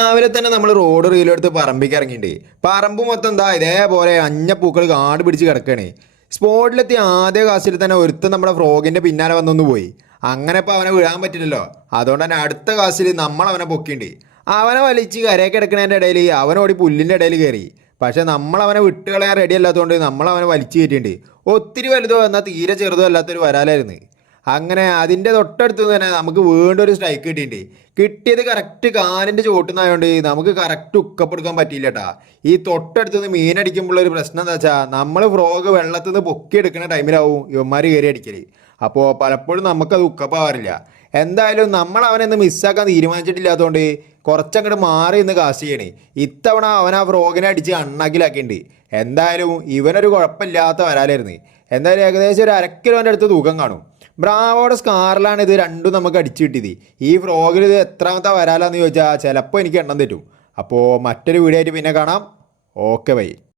രാവിലെ തന്നെ നമ്മൾ റോഡ് റീലെടുത്ത് പറമ്പിക്ക് ഇറങ്ങിയിട്ടുണ്ട് പറമ്പ് മൊത്തം എന്താ ഇതേപോലെ അഞ്ഞ പൂക്കൾ കാട് പിടിച്ച് കിടക്കണേ. സ്പോട്ടിലെത്തി ആദ്യ കാസിൽ തന്നെ ഒരുത്തൻ നമ്മുടെ ഫ്രോഗിന്റെ പിന്നാലെ വന്നൊന്ന് പോയി. അങ്ങനെ ഇപ്പൊ അവനെ വിടാൻ പറ്റില്ലല്ലോ. അതുകൊണ്ട് തന്നെ അടുത്ത കാസിൽ നമ്മൾ അവനെ പൊക്കിണ്ട് അവനെ വലിച്ച് കരയൊക്കെ കിടക്കണതിന്റെ ഇടയിൽ അവനോടി പുല്ലിന്റെ ഇടയിൽ കയറി പക്ഷെ നമ്മൾ അവനെ വിട്ടുകളയാൻ റെഡി അല്ലാത്തതുകൊണ്ട് നമ്മൾ അവനെ വലിച്ചു കയറ്റിയിട്ടുണ്ട് ഒത്തിരി വലുതോ എന്നാൽ തീരെ ചെറുതോ അല്ലാത്തൊരു വരാലായിരുന്നു. അങ്ങനെ അതിന്റെ തൊട്ടടുത്ത് തന്നെ നമുക്ക് വീണ്ടും ഒരു സ്ട്രൈക്ക് കിട്ടിയിട്ടുണ്ട്. കിട്ടിയത് കറക്റ്റ് കാലിന്റെ ചുവട്ടുന്നായതുകൊണ്ട് നമുക്ക് കറക്റ്റ് ഉക്കപ്പെടുക്കാൻ പറ്റിയില്ല കേട്ടാ ഈ തൊട്ടടുത്ത് നിന്ന് മീനടിക്കുമ്പോൾ ഒരു പ്രശ്നം എന്താ വെച്ചാൽ നമ്മൾ ഫ്രോഗ് വെള്ളത്തിൽ നിന്ന് പൊക്കി എടുക്കുന്ന ടൈമിലാവും ഇവന്മാർ കയറി അടിക്കൽ. അപ്പോൾ പലപ്പോഴും നമുക്കത് ഉക്കപ്പാവാറില്ല. എന്തായാലും നമ്മൾ അവനെന്ന് മിസ്സാക്കാൻ തീരുമാനിച്ചിട്ടില്ലാത്തതുകൊണ്ട് കുറച്ചങ്ങോട്ട് മാറി ഇന്ന് കാശ് ചെയ്യണേ. ഇത്തവണ അവൻ ആ ഫ്രോഗിനെ അടിച്ച് അണ്ണാക്കിലാക്കിയിട്ടുണ്ട് എന്തായാലും ഇവനൊരു കുഴപ്പമില്ലാത്ത വരാലായിരുന്നു. എന്തായാലും ഏകദേശം ഒരു അരക്കിലോന്റെ അടുത്ത് തൂക്കം കാണും. ബ്രാവോടെ സ്കാറിലാണ് ഇത് രണ്ടും നമുക്ക് അടിച്ചു കിട്ടിയത്. ഈ ഫ്രോഗിൽ ഇത് എത്രാമത്തെ വരാലാന്ന് ചോദിച്ചാൽ ചിലപ്പോൾ എനിക്ക് എണ്ണം തരും അപ്പോൾ മറ്റൊരു വീഡിയോ ആയിട്ട് പിന്നെ കാണാം. Okay bye